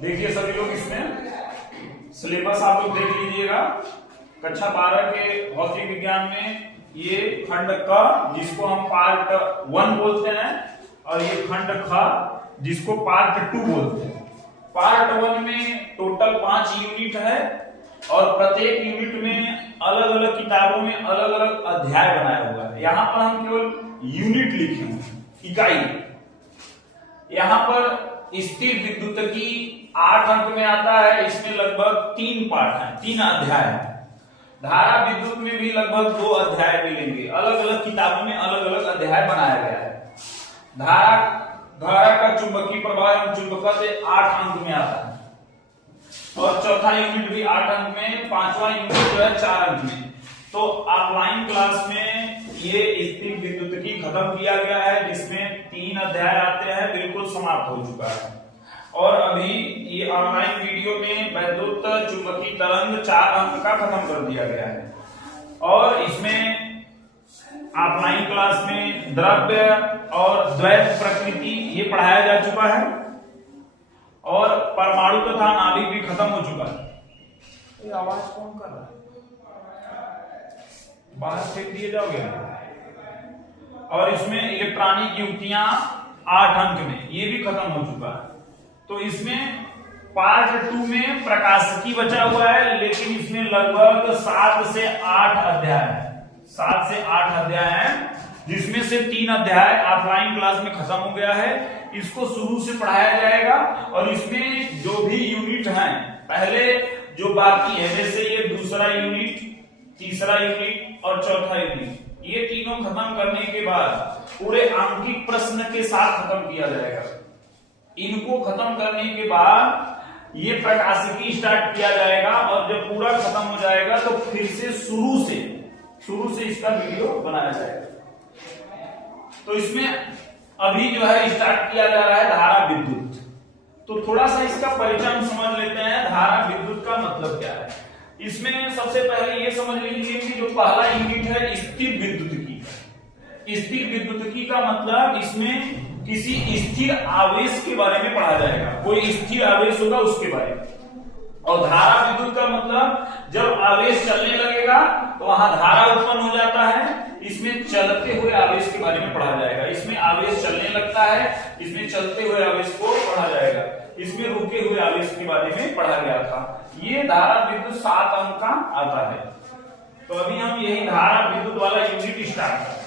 देखिए सभी लोग, इसमें सिलेबस आप लोग देख लीजिएगा। कक्षा 12 के भौतिक विज्ञान में ये खंड क जिसको हम पार्ट 1 बोलते हैं, और ये खंड ख जिसको पार्ट 2 बोलते हैं। पार्ट 1 में टोटल 5 यूनिट है और प्रत्येक यूनिट में अलग अलग किताबों में अलग अलग अध्याय बनाया हुआ है। यहाँ पर हम केवल यूनिट लिखे हैं, इकाई। यहाँ पर स्थिर विद्युत की 8 अंक में आता है। इसमें लगभग 3 पार्ट हैं, 3 अध्याय हैं। धारा विद्युत में भी लगभग 2 अध्याय मिलेंगे। अलग अलग किताबों में अलग अलग अध्याय बनाया गया है। धारा का चुंबकीय प्रभाव एवं चुंबकत्व 8 अंक में आता है और चौथा यूनिट भी 8 अंक में, 5वां यूनिट जो है 4 अंक में। तो ऑफलाइन क्लास में ये स्थिर विद्युत की खत्म किया गया है, जिसमें 3 अध्याय आते हैं, बिल्कुल समाप्त हो चुका है। और अभी ये ऑनलाइन वीडियो में वैद्युत चुंबकीय तरंग 4 अंक का खत्म कर दिया गया है। और इसमें ऑफलाइन क्लास में द्रव्य और द्वैत प्रकृति ये पढ़ाया जा चुका है और परमाणु तथा नाभिक भी खत्म हो चुका है। ये आवाज कौन कर रहा है? बाहर फेंक दिए जाओगे। और इसमें इलेक्ट्रॉनिक युक्तियां 8 अंक में ये भी खत्म हो चुका है। तो इसमें पार्ट 2 में प्रकाशिकी बचा हुआ है, लेकिन इसमें लगभग 7 से 8 अध्याय है। 7 से 8 अध्याय हैं, जिसमें से 3 अध्याय ऑफलाइन क्लास में खत्म हो गया है। इसको शुरू से पढ़ाया जाएगा और इसमें जो भी यूनिट हैं, पहले जो बाकी है, जैसे ये दूसरा यूनिट, तीसरा यूनिट और चौथा यूनिट, ये तीनों खत्म करने के बाद पूरे आंकिक प्रश्न के साथ खत्म किया जाएगा। इनको खत्म करने के बाद ये प्रकाशिकी स्टार्ट किया जाएगा और जब पूरा खत्म हो जाएगा तो फिर से शुरू से इसका वीडियो बनाया जाएगा। तो इसमें अभी जो है स्टार्ट किया जा रहा है धारा विद्युत। तो थोड़ा सा इसका परिचय हम समझ लेते हैं, धारा विद्युत का मतलब क्या है। इसमें सबसे पहले ये समझ लीजिए कि जो पहला यूनिट है स्थिर विद्युतिकी। स्थिर विद्युतिकी का मतलब इसमें किसी स्थिर आवेश के बारे में पढ़ा जाएगा। कोई स्थिर आवेश होगा उसके बारे में। और धारा विद्युत का मतलब जब आवेश चलने लगेगा तो वहां धारा उत्पन्न हो जाता है। इसमें चलते हुए आवेश के बारे में पढ़ा जाएगा। इसमें आवेश चलने लगता है, इसमें चलते हुए आवेश को पढ़ा जाएगा। इसमें रुके हुए आवेश के बारे में पढ़ा गया था। ये धारा विद्युत 7 अंक का आता है। तो अभी हम यही धारा विद्युत वाला यूनिट स्टार्ट करते हैं।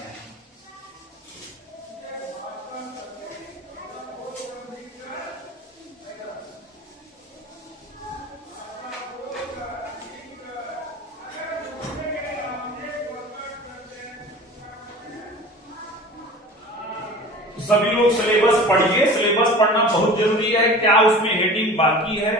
सभी लोग सिलेबस पढ़िए। सिलेबस पढ़ना बहुत जरूरी है। क्या उसमें हेडिंग बाकी है,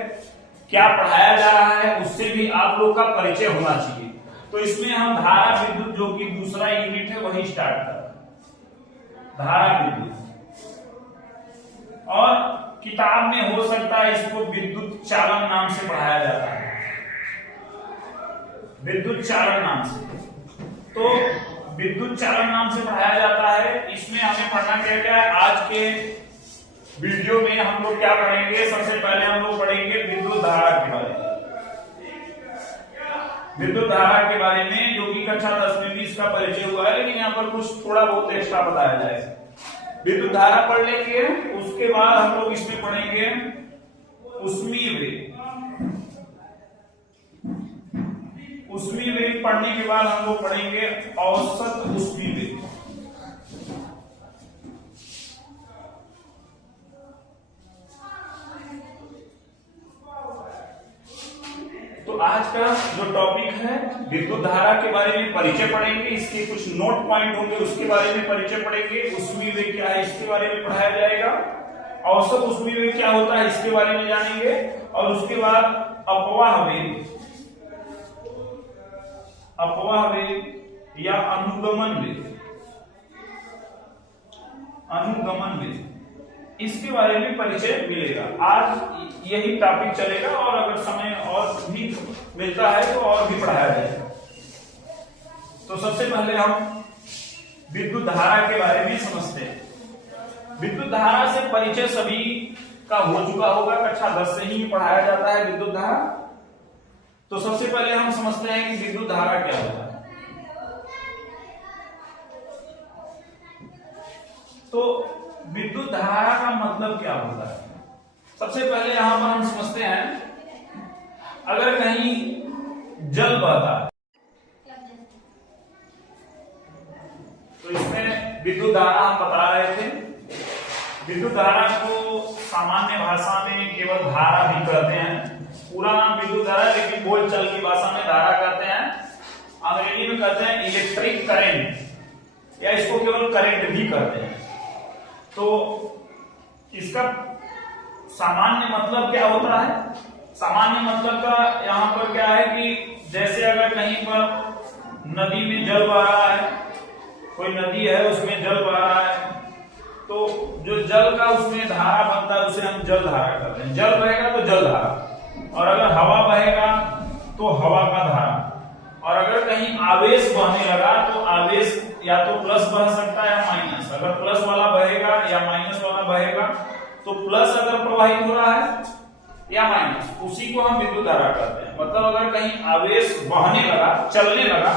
क्या पढ़ाया जा रहा है, उससे भी आप लोग का परिचय होना चाहिए। तो इसमें हम धारा विद्युत जो कि दूसरा यूनिट है वही स्टार्ट कर धारा विद्युत। और किताब में हो सकता है इसको विद्युत चालन नाम से पढ़ाया जाता है, विद्युत चालन नाम से। तो विद्युत चालन नाम से पढ़ाया जाता है। इसमें हमें पढ़ना क्या है। आज के वीडियो में हम लोग क्या पढ़ेंगे, सबसे पहले हम लोग पढ़ेंगे विद्युत धारा के बारे में। विद्युत धारा के बारे में जो कि कक्षा 10 में भी इसका परिचय हुआ है, लेकिन यहाँ पर कुछ थोड़ा बहुत एक्स्ट्रा बताया जाएगा। विद्युत धारा पढ़ लेंगे, उसके बाद हम लोग इसमें पढ़ेंगे ऊष्मीय वेग। ऊष्मीय वेग पढ़ने के बाद हम लोग पढ़ेंगे औसत ऊष्मीय वेग। तो आज का जो टॉपिक है विद्युत धारा के बारे में परिचय पढ़ेंगे। इसके कुछ नोट पॉइंट होंगे, उसके बारे में परिचय पढ़ेंगे। ऊष्मीय वेग क्या है इसके बारे में पढ़ाया जाएगा। औसत ऊष्मीय वेग क्या होता है इसके बारे में जानेंगे। और उसके बाद अपवाह वेग, अपवाह वेग या अनुगमन वेग, अनुगमन वेग, इसके बारे में परिचय मिलेगा। आज यही टॉपिक चलेगा और अगर समय और भी मिलता है तो और भी पढ़ाया जाएगा। तो सबसे पहले हम विद्युत धारा के बारे में समझते हैं। विद्युत धारा से परिचय सभी का हो चुका होगा, कक्षा 10 से ही पढ़ाया जाता है विद्युत धारा। तो सबसे पहले हम समझते हैं कि विद्युत धारा क्या होता है। तो विद्युत धारा का मतलब क्या होता है, सबसे पहले यहां पर हम समझते हैं, अगर कहीं जल बहता है तो इसमें विद्युत धारा हम बता रहे थे। विद्युत धारा को सामान्य भाषा में केवल धारा भी कहते हैं, पूरा नाम विद्युत धारा, लेकिन बोलचाल की भाषा में धारा कहते हैं, अंग्रेजी में कहते हैं इलेक्ट्रिक करंट, या इसको केवल करंट भी कहते हैं। तो इसका सामान्य मतलब क्या होता है, सामान्य मतलब का यहाँ पर क्या है कि जैसे अगर कहीं पर नदी में जल बह रहा है, कोई नदी है उसमें जल बह रहा है, तो जो जल का उसमें धारा बनता है उसे हम जल धारा कहते हैं। जल बहेगा तो जल धारा, और अगर हवा बहेगा तो हवा का धारा, और अगर कहीं आवेश बहने लगा तो आवेश या तो प्लस बह सकता है या माइनस। अगर प्लस वाला बहेगा या माइनस वाला बहेगा, तो प्लस अगर प्रवाहित हो रहा है या माइनस, उसी को हम विद्युत धारा कहते हैं। मतलब अगर कहीं आवेश बहने लगा, चलने लगा,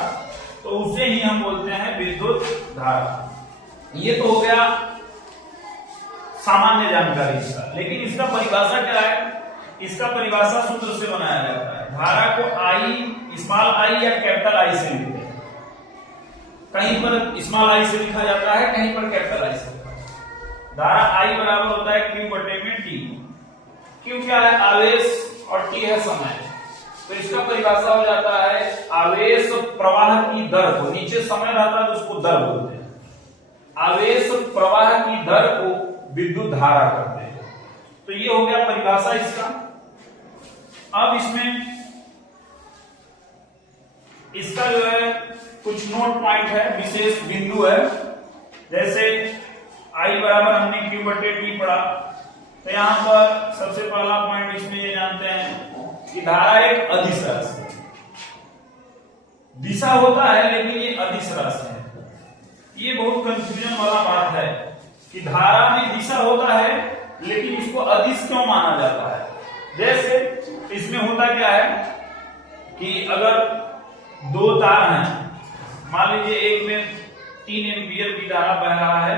तो उसे ही हम बोलते हैं विद्युत धारा। ये तो हो गया सामान्य जानकारी इसका, लेकिन इसका परिभाषा क्या है, इसका परिभाषा सूत्र से बनाया जाता है। धारा को आई, स्मॉल आई या कैपिटल आई से लिखते हैं। कहीं पर स्मॉल आई से लिखा जाता है, कहीं पर कैपिटल आई से लिखा जाता है। धारा आई बराबर होता है क्यू बटे में टी। क्यू क्या है, आवेश, और टी है समय। तो इसका परिभाषा हो जाता है आवेश प्रवाह की दर को, नीचे समय रहता है तो उसको दर बोलते हैं, आवेश प्रवाह की दर को विद्युत धारा कहते हैं। तो ये हो गया परिभाषा इसका। अब इसमें इसका जो है कुछ नोट पॉइंट है, विशेष बिंदु है। जैसे आई बराबर हमने क्यू बटे टी पढ़ा, तो यहां पर सबसे पहला पॉइंट इसमें ये जानते हैं कि धारा एक अदिश राशि है। दिशा होता है लेकिन ये अदिश राशि है। ये बहुत कंफ्यूजन वाला बात है कि धारा में दिशा होता है लेकिन इसको अदिश क्यों माना जाता है। जैसे इसमें होता क्या है कि अगर दो तार हैं, मान लीजिए एक में 3 एम्पियर की धारा बह रहा है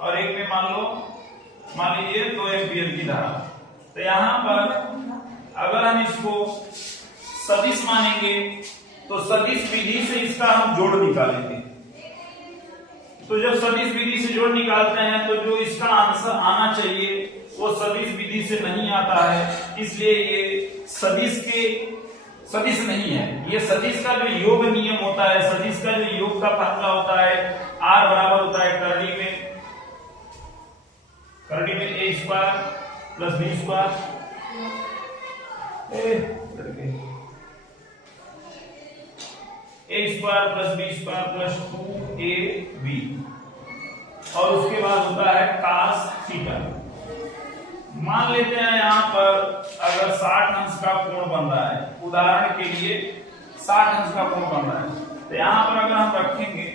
और एक में मान लीजिए 2 एम्पियर की धारा। तो यहां पर अगर हम इसको सदिश मानेंगे तो सदिश विधि से इसका हम जोड़ निकालेंगे। तो जब सदिश विधि से जोड़ निकालते हैं तो जो इसका आंसर आना चाहिए वो सदिश विधि से नहीं आता है, इसलिए ये सदिश नहीं है। ये सदिश का जो योग नियम होता है, सदिश का जो योग का फार्मूला होता है, R बराबर होता है करड़ी में a square plus b square, a square plus b square plus 2ab, और उसके बाद होता है cos थीटा। मान लेते हैं यहां पर अगर 60 अंश का कोण बन रहा है, उदाहरण के लिए 60 अंश का कोण बन रहा है, तो यहां पर अगर हम रखेंगे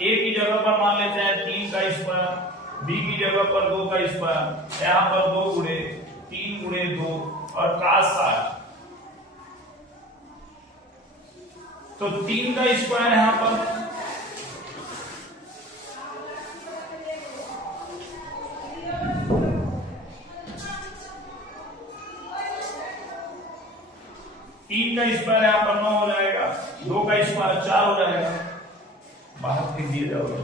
a की जगह पर मान लेते हैं 3 का स्क्वायर, b की जगह पर 2 का स्क्वायर, यहां पर 2 गुणे 3 गुणे 2 और cos 60, तो 3 का स्क्वायर यहां पर 3 का स्क्वायर यहाँ पर 9 हो जाएगा, 2 का स्क्वायर 4 हो जाएगा, बाहर फेंक दिए जाओगे।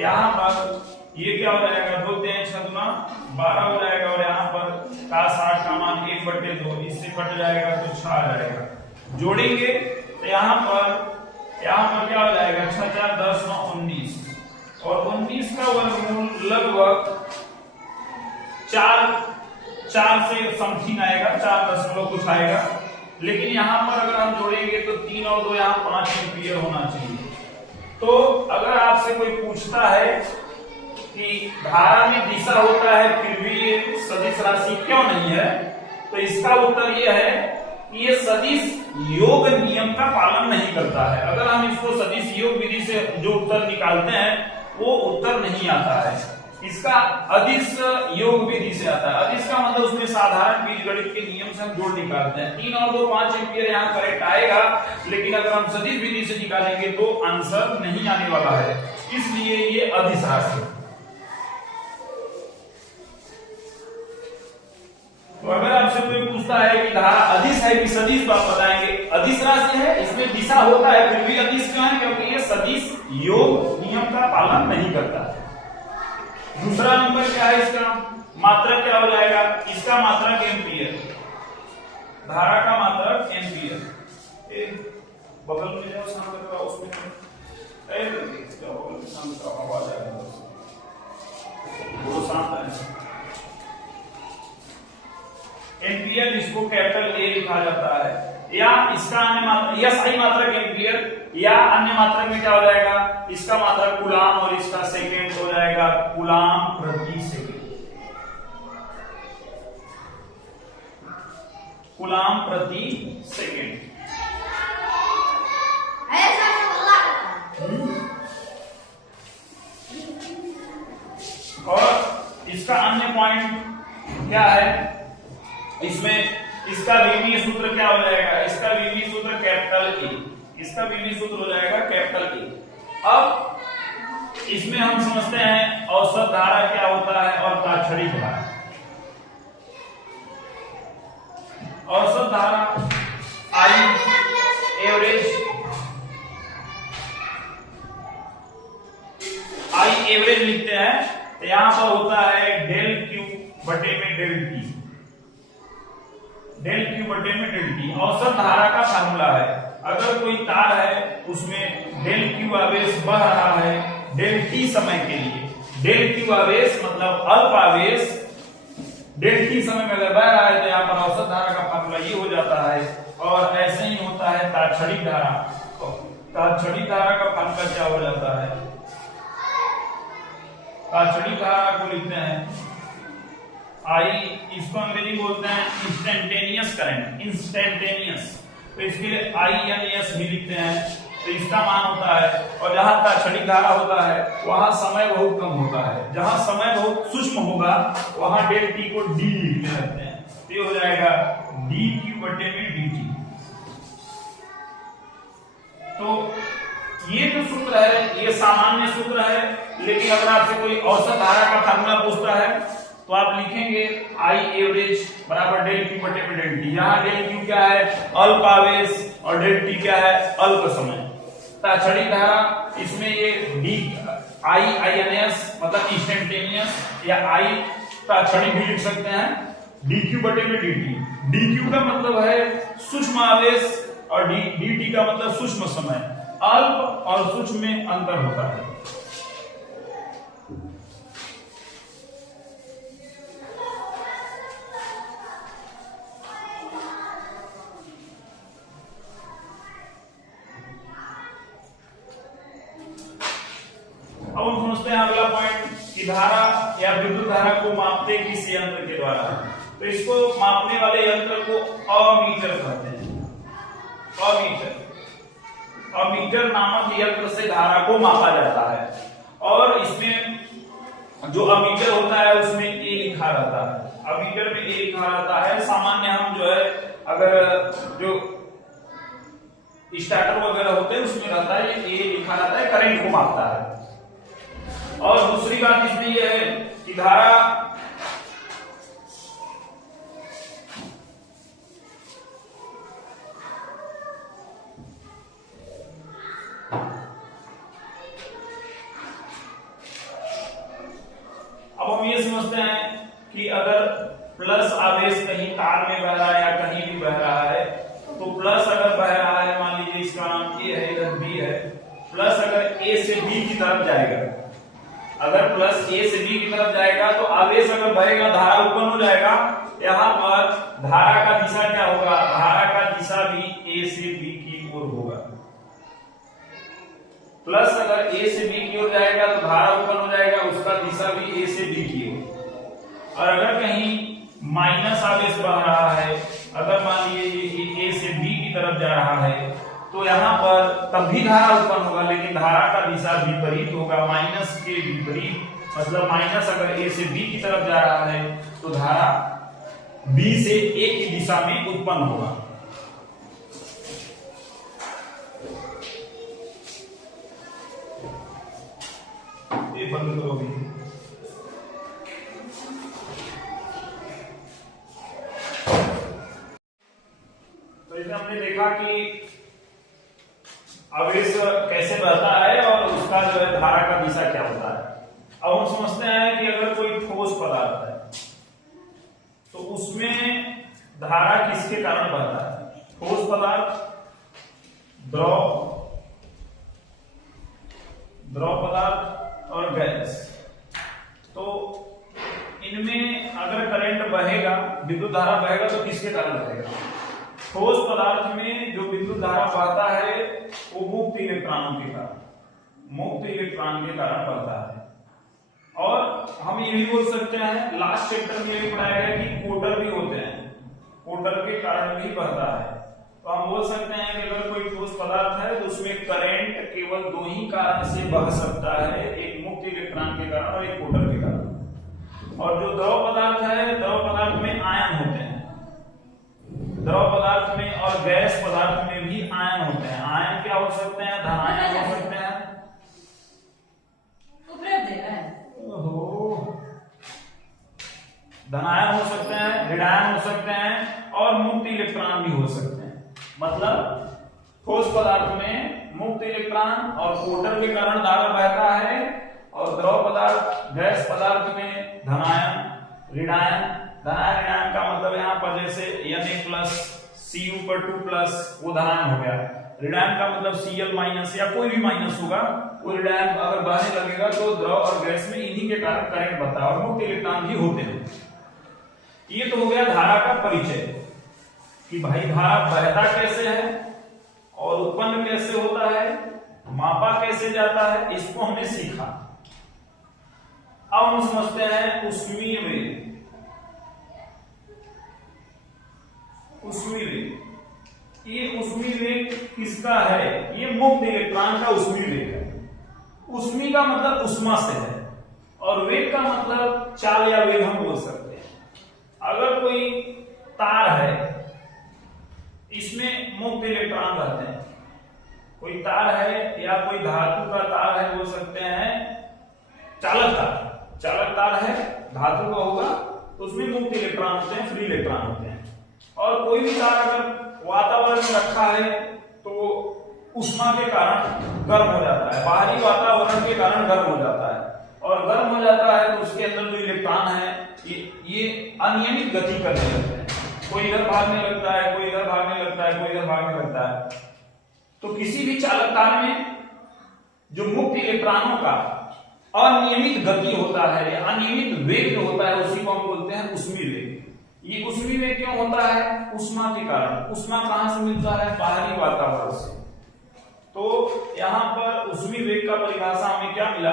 यहाँ पर ये क्या हो जाएगा, 2 3 6 गुना 12 हो जाएगा, और यहाँ पर cos 60 का मान 1/2, इससे कट जाएगा तो 6 आ जाएगा। जोड़ेंगे तो यहाँ पर क्या हो जाएगा, 6 4 10 9 19, और 19 का वर्गमूल लगभग 4 से समथिंग आएगा, 4 दशमलव कुछ आएगा। लेकिन यहाँ पर अगर हम जोड़ेंगे तो 3 और 2 यहाँ 5 एम्पियर होना चाहिए। तो अगर आपसे कोई पूछता है कि धारा में दिशा होता है फिर भी ये सदिश राशि क्यों नहीं है, तो इसका उत्तर ये है कि ये सदिश योग नियम का पालन नहीं करता है। अगर हम इसको सदिश योग विधि से जो उत्तर निकालते हैं वो उत्तर नहीं आता है। इसका अदिश योग विधि से आता है। अदिश का मतलब उसमें साधारण बीजगणित के नियम से हम जोड़ निकालते हैं। 3 और 2 5 एम्पियर यहाँ करेक्ट आएगा, लेकिन अगर हम सदिश विधि से निकालेंगे तो आंसर नहीं आने वाला है, इसलिए ये अदिश राशि। तो अगर आपसे कोई पूछता है कि धारा अदिश है कि सदिश, तो आप बताएंगे अदिश राशि है, इसमें दिशा होता है, फिर भी अदिश क्यों है? क्योंकि ये सदिश योग नियम का पालन नहीं करता है। दूसरा नंबर क्या है इसका? मात्रक क्या हो जाएगा? इसका मात्रक एम्पियर, धारा का मात्रक एम्पियर। बगल में जो शांत रखा उसमें बगल में शांत का आवाज आएगा, वो शांत है। एम्पियर इसको कैपिटल ए लिखा जाता है, या इसका अन्य मात्रक, या सही मात्रक एम्पियर, या अन्य मात्रक में क्या हो जाएगा? इसका मात्रक कूलाम और इसका सेकेंड हो जाएगा कूलाम प्रति सेकेंड, कूलाम प्रति सेकेंड। और इसका अन्य पॉइंट क्या है? इसमें इसका विमीय सूत्र क्या हो जाएगा? इसका विमीय सूत्र कैपिटल ए, इसका विमीय सूत्र हो जाएगा कैपिटल ए। अब इसमें हम समझते हैं औसत धारा क्या होता है और ताक्षणिक धारा। औसत धारा आई एवरेज लिखते हैं, तो यहां पर होता है डेल क्यू बटे में डेल टी, डेल क्यू बटे में डेल टी औसत धारा का फार्मूला है। अगर कोई तार है उसमें डेल क्यू आवेश बह रहा है डेल टी समय के लिए, डेल क्यू आवेश मतलब अल्प आवेश डेल टी समय में अगर बह रहा है तो यहाँ पर औसत धारा का फार्मूला ये हो जाता है। और ऐसे ही होता है ताक्षणिक धारा, ताक्षणिक धारा का फार्मूला क्या हो जाता है? ताक्षणिक धारा को लिखते हैं आई, इसको अंग्रेजी बोलते हैं इंस्टेंटेनियस करंट, इंस्टेंटेनियस, तो इसके लिए INS भी लिखते हैं, तो इसका मान होता है। और जहां ताक्षणिक धारा होता है वहां समय बहुत कम होता है, जहां समय बहुत सूक्ष्म होगा वहां डेल टी को डी लिखने लगते हैं, तो ये हो जाएगा dq बटे में dt। तो ये जो सूत्र है ये सामान्य सूत्र है, लेकिन अगर आपसे कोई औसत धारा का फार्मूला पूछता है तो आप लिखेंगे आई एवरेज बराबर डेल क्यू बटे में डेल टी। यहाँ डेल क्यू क्या है? अल्प आवेश, और डेल टी क्या है? अल्प समय। ताक्षणिक धारा इसमें ये डी INS मतलब इंस्टेंटेनियस, या आई ताक्षणिक भी लिख सकते हैं, डी क्यू बटे में डी टी। डी क्यू का मतलब है सूक्ष्म आवेश और डी टी का मतलब सूक्ष्म समय। अल्प और सूक्ष्म में अंतर होता है। अब हम समझते हैं अगला पॉइंट कि धारा या विद्युत धारा को मापते किस यंत्र के द्वारा। तो इसको मापने वाले यंत्र को अमीटर कहते हैं। अमीटर नामक यंत्र से धारा को मापा जाता है, और इसमें जो अमीटर होता है उसमें ए लिखा रहता है। अमीटर में ए लिखा रहता है। सामान्य हम जो है अगर जो स्टार्टर वगैरह होते हैं उसमें रहता है ए लिखा रहता है, करंट को मापता है। और दूसरी बात इसमें यह है कि धारा अब हम ये समझते हैं कि अगर प्लस आवेश कहीं तार में बह रहा है या कहीं भी बह रहा है, तो प्लस अगर बह रहा है, मान लीजिए इसका नाम ए है, इधर बी है, प्लस अगर ए से बी की तरफ जाएगा, अगर प्लस ए से बी की तरफ जाएगा तो आवेश अगर बहेगा धारा उत्पन्न हो जाएगा। यहाँ पर धारा का दिशा क्या होगा? धारा का दिशा भी ए से बी की ओर होगा। प्लस अगर ए से बी की ओर जाएगा तो धारा उत्पन्न हो जाएगा, उसका दिशा भी ए से बी की ओर। और अगर कहीं माइनस आवेश बह रहा है, अगर मान लीजिए ये ए से बी की तरफ जा रहा है, तो यहाँ पर तब भी धारा उत्पन्न होगा, लेकिन धारा का दिशा विपरीत होगा, माइनस के विपरीत मतलब माइनस अगर ए से बी की तरफ जा रहा है तो धारा बी से ए की दिशा में उत्पन्न होगा। ये बंद करो भी। तो इसमें हमने देखा कि आवेश कैसे बहता है और उसका जो है धारा का दिशा क्या होता है। अब हम समझते हैं कि अगर कोई ठोस पदार्थ है तो उसमें धारा किसके कारण बहता है? ठोस पदार्थ, द्रव पदार्थ और गैस। तो इनमें अगर करंट बहेगा, विद्युत धारा बहेगा तो किसके कारण बहेगा? ठोस पदार्थ में जो विद्युत धारा बहता है वो मुक्त इलेक्ट्रॉनों के कारण, मुक्त इलेक्ट्रॉन के कारण बहता है। और हम ये भी बोल सकते हैं, लास्ट चैप्टर में ये पढ़ाया गया कि कोटर भी होते हैं, कोटर के कारण भी बहता है। तो हम बोल सकते हैं कि अगर कोई ठोस पदार्थ है तो उसमें करंट केवल दो ही कारण से बह सकता है, एक मुक्त इलेक्ट्रॉन के कारण और एक कोटर के कारण। और जो द्रव पदार्थ है, द्रव पदार्थ में आयन होते हैं, द्रव पदार्थ में और गैस पदार्थ में भी आयन होते हैं। आयन क्या हो सकते हैं? धन आयन हो सकते हैं, धनायन हो सकते हैं, ऋणायन हो सकते हैं और मुक्त इलेक्ट्रॉन भी हो सकते हैं। मतलब ठोस पदार्थ में मुक्त इलेक्ट्रॉन और कोटर के कारण धारा बहता है, और द्रव पदार्थ, गैस पदार्थ में धनायन, ऋणायन। धनायन ऋणायन का मतलब यहाँ पर जैसे Na प्लस Cu पर 2 प्लस, वो धनायन हो गया। ऋणायन का मतलब Cl माइनस या कोई भी माइनस होगा, वो ऋणायन अगर बहने लगेगा तो द्रव और गैस में इन्हीं के कारण करंट बहता है और मुक्त इलेक्ट्रॉन भी होते हैं। ये तो हो गया धारा का परिचय कि भाई धारा बहता कैसे है और उत्पन्न कैसे होता है, मापा कैसे जाता है, इसको हमने सीखा। अब हम समझते हैं ऊष्मीय वेग। ऊष्मीय वेग, ये ऊष्मीय वेग किसका है? ये मुक्त इलेक्ट्रॉन का ऊष्मीय वेग है। ऊष्मी का मतलब ऊष्मा से है और वेग का मतलब चाल या वेग हम बोल सकते हैं। अगर कोई तार है, इसमें मुक्त इलेक्ट्रॉन रहते हैं, कोई तार है या कोई धातु का तार है, बोल सकते हैं चालक तार, चालक तार है, धातु का होगा तो उसमें मुक्त इलेक्ट्रॉन होते हैं, फ्री इलेक्ट्रॉन होते हैं। और कोई भी तार अगर वातावरण में रखा है तो ऊष्मा के कारण गर्म हो जाता है, बाहरी वातावरण के कारण गर्म हो जाता है, और गर्म हो जाता है तो उसके अंदर जो इलेक्ट्रॉन है ये अनियमित गति करने लगते हैं। कोई इधर भागने लगता है, कोई इधर भागने लगता है, कोई इधर भागने लगता है। तो किसी भी चालक तार में जो मुक्त इलेक्ट्रॉनों का अनियमित गति होता है या अनियमित वेग जो होता है, उसी को हम बोलते हैं ऊष्मीय वेग। ये ऊष्मीय वेग क्यों होता है? ऊष्मा के कारण। ऊष्मा कहां से मिलता है? बाहरी वातावरण से। तो यहां पर ऊष्मीय वेग का परिभाषा हमें क्या मिला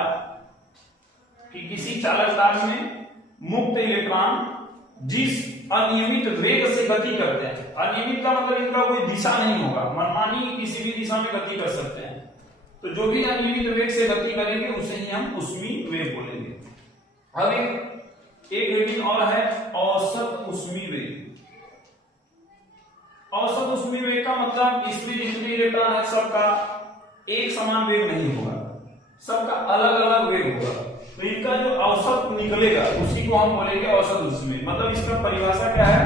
कि किसी चालक तार में मुक्त इलेक्ट्रॉन जिस अनियमित वेग से गति करते हैं, अनियमित का मतलब इनका कोई दिशा नहीं होगा, मनमानी किसी भी दिशा में गति कर सकते हैं, तो जो भी अनियमित वेग से गति करेंगे उसे ही हम ऊष्मीय वेग बोलेंगे। अब एक हेडिंग और है औसत ऊष्मीय वेग। औसत ऊष्मीय वेग का मतलब इसमें जितने इलेक्ट्रॉन है सबका एक समान वेग नहीं होगा, सबका अलग अलग वेग होगा। तो इनका जो औसत निकलेगा उसी को हम बोलेंगे औसत ऊष्मीय। मतलब इसका परिभाषा क्या है?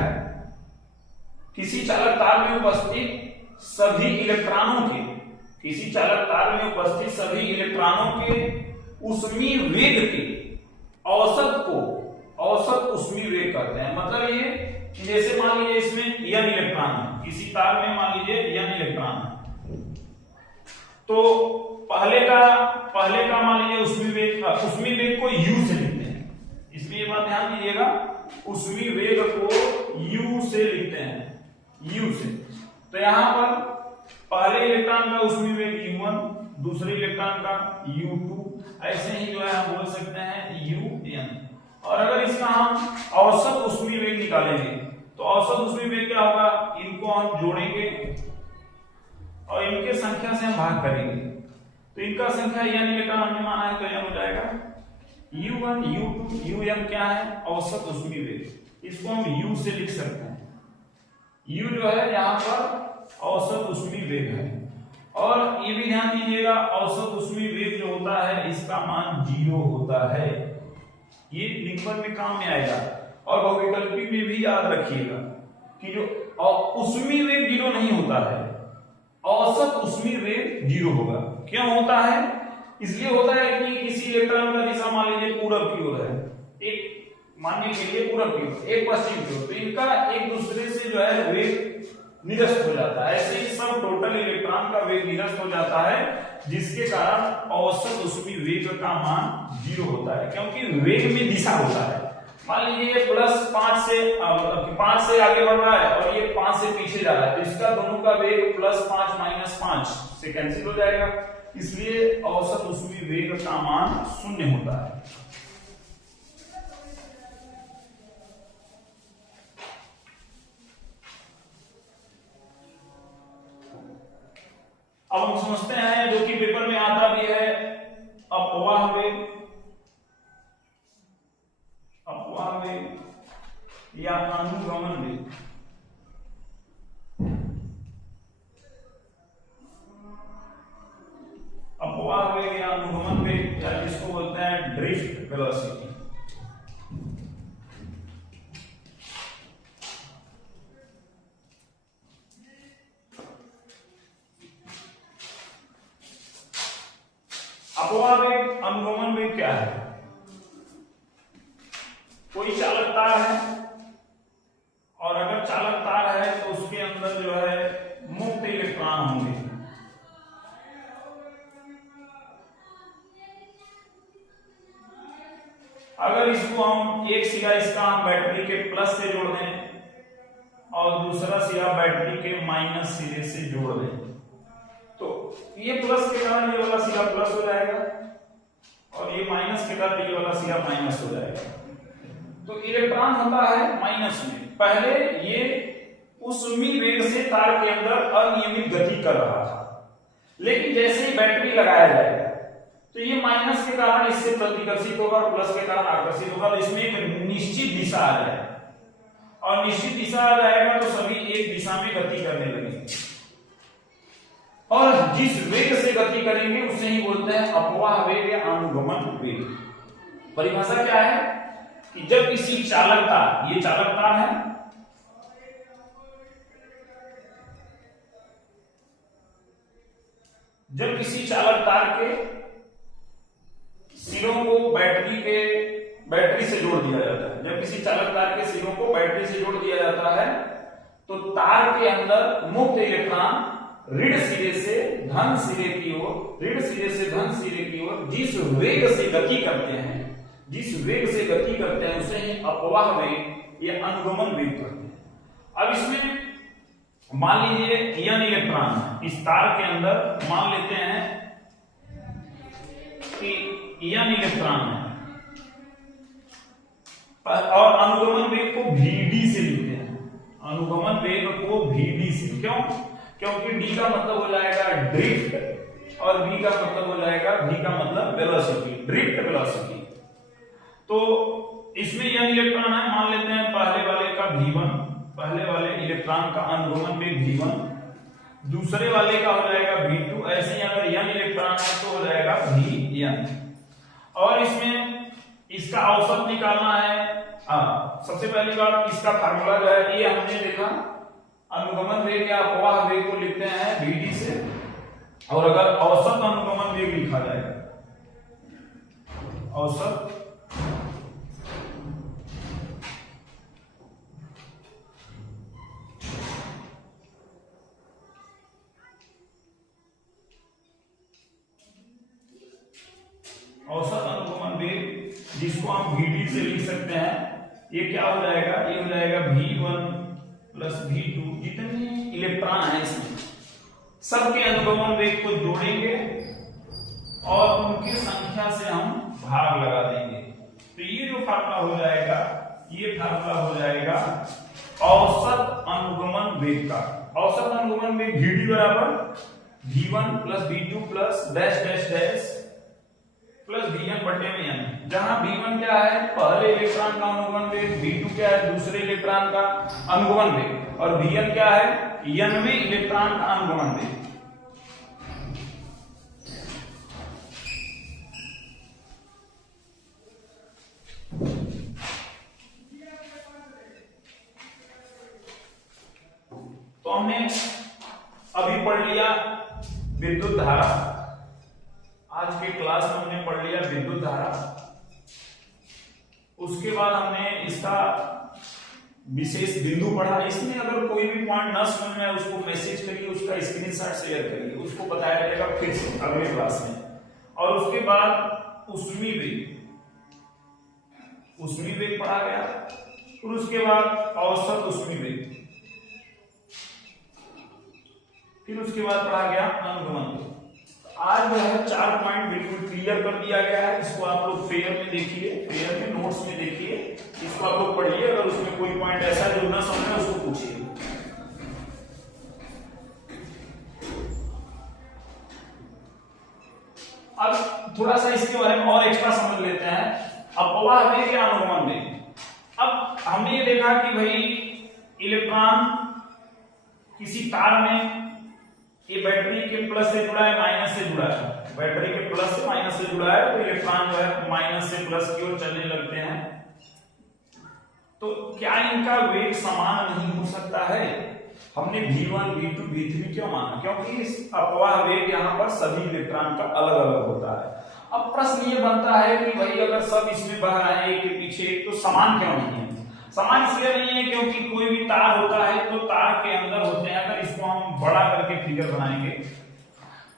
किसी चालक तार में उपस्थित सभी इलेक्ट्रॉनों के, किसी चालक तार में उपस्थित सभी इलेक्ट्रॉनों के ऊष्मीय वेग के औसत को औसत ऊष्मीय वेग कहते हैं। मतलब ये कि जैसे मान लीजिए इसमें n इलेक्ट्रॉन है, किसी तार में मान लीजिए n इलेक्ट्रॉन है, तो पहले का मान लीजिए ऊष्मीय वेग को u से लिखते हैं। इसलिए बात ध्यान दीजिएगा, ऊष्मीय वेग को u से लिखते हैं, u से। तो यहां पर पहले इलेक्ट्रॉन का ऊष्मीय वेग u1, दूसरे इलेक्ट्रॉन का u2, ऐसे ही जो है हम बोल सकते हैं un। और अगर इसका हम औसत ऊष्मीय वेग निकालेंगे तो औसत ऊष्मीय वेग क्या होगा? इनको हम जोड़ेंगे और इनके संख्या से हम भाग करेंगे, तो इनका संख्या n इलेक्ट्रॉन हमने माना है तो n हो जाएगा, U1 U2 UM क्या है, औसत ऊष्मीय वेग। इसको हम U से लिख सकते हैं। U जो है यहाँ पर औसत ऊष्मीय वेग है, और ये भी ध्यान दीजिएगा औसत ऊष्मीय वेग जो होता है इसका मान 0 होता है। ये लिखने में काम में आएगा, और बहुविकल्पी में भी याद रखिएगा कि जो ऊष्मीय वेग 0 नहीं होता है, औसत ऊष्मीय वेग 0 होगा। क्यों होता है? इसलिए होता है कि किसी इलेक्ट्रॉन का दिशा मान लीजिए पूरब की ओर है, एक मानने के लिए पूरब की ओर, एक पश्चिम की ओर, तो इनका एक दूसरे से जो है वेग निरस्त हो जाता है। ऐसे ही सब टोटल इलेक्ट्रॉन का वेग निरस्त हो जाता है, जिसके कारण औसत ऊष्मीय वेग का मान 0 होता है, क्योंकि वेग में दिशा होता है। मान लीजिए +5 से 5 से आगे बढ़ रहा है और ये 5 से पीछे जा रहा है, तो इसका दोनों का वेग +5 -5 से कैंसिल हो जाएगा, इसलिए औसत ऊष्मीय वेग का मान 0 होता है। अब हम समझते हैं जो कि पेपर में आता भी है, अपवाह वेग, अपवाह वेग या अनुगमन वेग। अपवाह वेग या अनुगमन वेग, या जिसको बोलते हैं ड्रिफ्ट वेलोसिटी। अपवाह वेग, अनुगमन वेग क्या है? कोई चालक तार है, और अगर चालक तार है तो उसके अंदर जो है मुक्त इलेक्ट्रॉन होंगे। अगर इसको हम एक सिरा इसका हम बैटरी के प्लस से जोड़ दें और दूसरा सिरा बैटरी के माइनस सिरे से जोड़ दें, तो ये प्लस के कारण ये वाला सिरा प्लस हो जाएगा, और ये माइनस के कारण ये वाला सिरा माइनस हो जाएगा। तो इलेक्ट्रॉन होता है माइनस में। पहले ये ऊष्मीय वेग से तार के अंदर अनियमित गति कर रहा था, लेकिन जैसे ही बैटरी लगाया जाएगा तो ये माइनस के कारण इससे प्रतिकर्षित होगा और प्लस के कारण आकर्षित होगा, तो इसमें एक निश्चित दिशा आ जाएगा, और निश्चित दिशा आ जाएगा तो सभी एक दिशा में गति करने लगेंगे, और जिस वेग से गति करेंगे उसे ही बोलते हैं अपवाह वेग या अनुगमन वेग। परिभाषा क्या है कि जब किसी चालक तार, ये चालक तार है, जब किसी चालक तार के सिरों को बैटरी से जोड़ दिया जाता है, जब किसी चालक तार के सिरों को बैटरी से जोड़ दिया जाता है, तो तार के अंदर मुक्त इलेक्ट्रॉन ऋण सिरे से धन सिरे की ओर, ऋण सिरे से धन सिरे की ओर जिस वेग से गति करते हैं, जिस वेग से गति करते हैं उसे ही अपवाह वेग या अनुगमन वेग कहते हैं। अब इसमें मान लीजिए n इलेक्ट्रॉन इस तार के अंदर, मान लेते हैं कि n इलेक्ट्रॉन है, और अनुगमन वेग को Vd से लिखते हैं, अनुगमन वेग को Vd से। क्यों? क्योंकि d का मतलब हो जाएगा ड्रिफ्ट, और v का मतलब हो जाएगा, v का मतलब वेलोसिटी, ड्रिफ्ट वेलोसिटी। तो इसमें n इलेक्ट्रॉन है, मान लेते हैं पहले वाले का V1, पहले वाले इलेक्ट्रॉन का अनुगमन वेग V1, दूसरे वाले का हो जाएगा V2, ऐसे ही अगर n इलेक्ट्रॉन है तो हो जाएगा Vn। और इसमें इसका औसत निकालना है। सबसे पहली बात, इसका फार्मूला जो है ये हमने देखा, अनुगमन वेग या अपवाह वेग को लिखते हैं Vd से, और अगर औसत अनुगमन वेग लिखा जाएगा, औसत औसत अनुगमन वेग, जिसको हम Vd से लिख सकते हैं, ये क्या हो जाएगा? ये हो जाएगा V1 प्लस V2, जितने इलेक्ट्रॉन है इसमें सबके अनुगमन वेग को जोड़ेंगे और उनकी संख्या से हम भाग लगा देंगे, तो ये जो फार्मूला हो जाएगा, ये फार्मूला हो जाएगा औसत अनुगमन वेग का। औसत अनुगमन वेग Vd बराबर V1 plus V2 plus dash dash dash, plus V1 बटे में n, जहां V1 क्या है पहले इलेक्ट्रॉन का अनुगमन वेग, V2 क्या है दूसरे इलेक्ट्रॉन का अनुगमन वेग, और Vn क्या है nवें इलेक्ट्रॉन का अनुगमन वेग। तो हमने अभी पढ़ लिया विद्युत धारा, आज के क्लास में हमने पढ़ लिया विद्युत धारा। उसके बाद हमने इसका विशेष बिंदु पढ़ा। इसमें अगर कोई भी पॉइंट ना समझ में आए उसको मैसेज करिए, उसका स्क्रीनशॉट शेयर करिए, उसको बताया जाएगा फिर से अगले क्लास में। और उसके बाद ऊष्मीय वेग पढ़ा गया, फिर उसके बाद औसत ऊष्मीय वेग, फिर उसके बाद पढ़ा गया अनुगमन वेग। आज जो है 4 पॉइंट बिल्कुल क्लियर कर दिया गया है। इसको आप लोग फेयर में देखिए, फेयर में नोट्स में देखिए, इसको आप लोग पढ़िए। अगर उसमें कोई पॉइंट ऐसा जो ना समझ में उसको पूछिए। अब थोड़ा सा इसके बारे में और एक्स्ट्रा समझ लेते हैं। अपवाह वेग या अनुगमन वेग। अब हमने ये देखा कि भाई इलेक्ट्रॉन किसी तार में, ये बैटरी के प्लस से जुड़ा है माइनस से जुड़ा है, बैटरी के प्लस से माइनस से जुड़ा है, तो इलेक्ट्रॉन जो है माइनस से प्लस की ओर चलने लगते हैं। तो क्या इनका वेग समान नहीं हो सकता है? हमने V1, V2, V3 क्यों माना? क्योंकि इस अपवाह वेग यहाँ पर सभी इलेक्ट्रॉन का अलग अलग होता है। अब प्रश्न ये बनता है कि भाई अगर सब इसमें बह रहे हैं एक के पीछे एक, तो समान क्यों नहीं है? समान इसलिए नहीं है क्योंकि कोई भी तार होता है तो तार के अंदर होते हैं, अगर इसको हम बड़ा करके फिगर बनाएंगे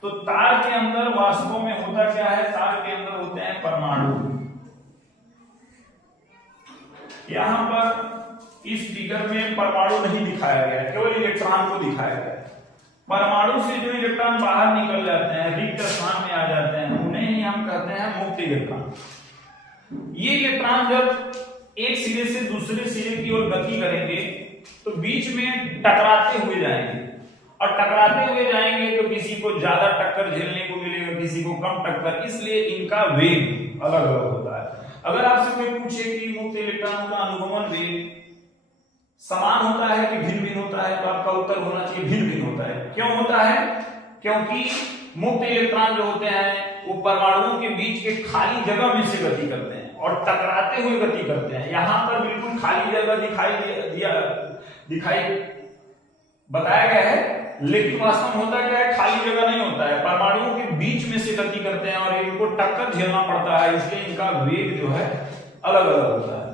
तो तार के अंदर वास्तव में होता क्या है, तार के अंदर होते हैं परमाणु। यहां पर इस फिगर में परमाणु नहीं दिखाया गया है, केवल इलेक्ट्रॉन को दिखाया गया है। परमाणु से जो इलेक्ट्रॉन बाहर निकल जाते हैं, रिक्त स्थान में आ जाते हैं, उन्हें ही हम कहते हैं मुक्त इलेक्ट्रॉन। ये इलेक्ट्रॉन जब एक सिरे से दूसरे सिरे की ओर गति करेंगे तो बीच में टकराते हुए जाएंगे, और टकराते हुए जाएंगे तो किसी को ज्यादा टक्कर झेलने को मिलेगा, किसी को कम टक्कर, इसलिए इनका वेग अलग अलग होता है। अगर आपसे कोई पूछे कि मुक्त इलेक्ट्रॉन का अनुगमन वेग समान होता है कि भिन्न भिन्न होता है, तो आपका उत्तर होना चाहिए भिन्न भिन्न होता है। क्यों होता है? क्योंकि मुक्त इलेक्ट्रॉन जो होते हैं वो परमाणुओं के बीच के खाली जगह में से गति करते हैं और टकराते हुए गति करते हैं। यहां पर बिल्कुल खाली जगह दिखाई बताया गया है, लेकिन वास्तव में होता क्या है, खाली जगह नहीं होता है, परमाणुओं के बीच में से गति करते हैं और इनको टक्कर झेलना पड़ता है, इसलिए इनका वेग जो है अलग अलग होता है।